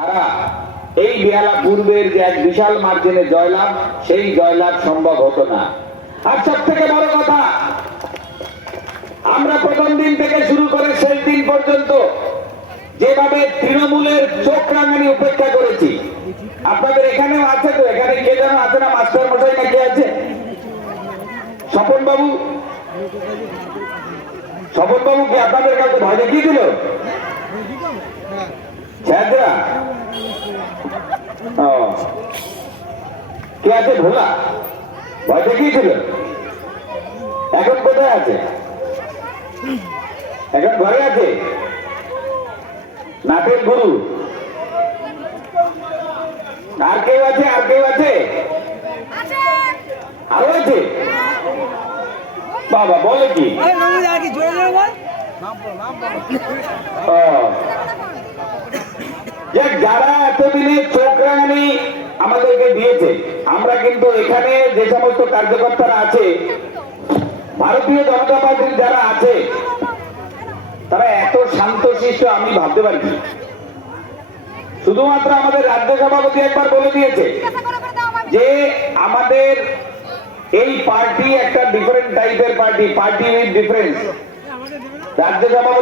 তারা এই বেহালা পূর্বের যে এক বিশাল মার্জিনে জয়লাভ, সেই জয়লাভ সম্ভব হতো না। আর সব থেকে বড় কথা, আমরা প্রথম দিন থেকে শুরু করে শেষ দিন পর্যন্ত যেভাবে তৃণমূলের চোখ রাঙানি উপেক্ষা করেছি, আপনাদের এখানেও আছে তো, এখানে কে যেন আছে না, মাস্টার মশাই নাকি আছে, স্বপন বাবু, স্বপন বাবু কি আপনাদের কাছে ভয় দেখিয়েছিল? কে আছে? ভোলা ভয় দেখিয়েছিল? এখন কোথায় আছে? এখন ঘরে আছে? নাটের গুরু আর কেউ আছে? আর কেউ আছে? আরো আছে? বাবা বলে কি? যারা এতদিনে চোখ রাঙানি আমাদেরকে দিয়েছে, আমরা কিন্তু এখানে যে সমস্ত কার্যকর্তারা আছে, ভারতীয় জনতা পার্টির যারা আছে, তারা এত শান্তশিষ্ট আমি ভাবতে পারি। শুধুমাত্র আমাদের রাজ্য সভাপতি একবার বলে দিয়েছে যে আমাদের এই পার্টি একটা ডিফারেন্ট টাইপের পার্টি, পার্টি উইথ ডিফারেন্স। রাজ্য সভাপতি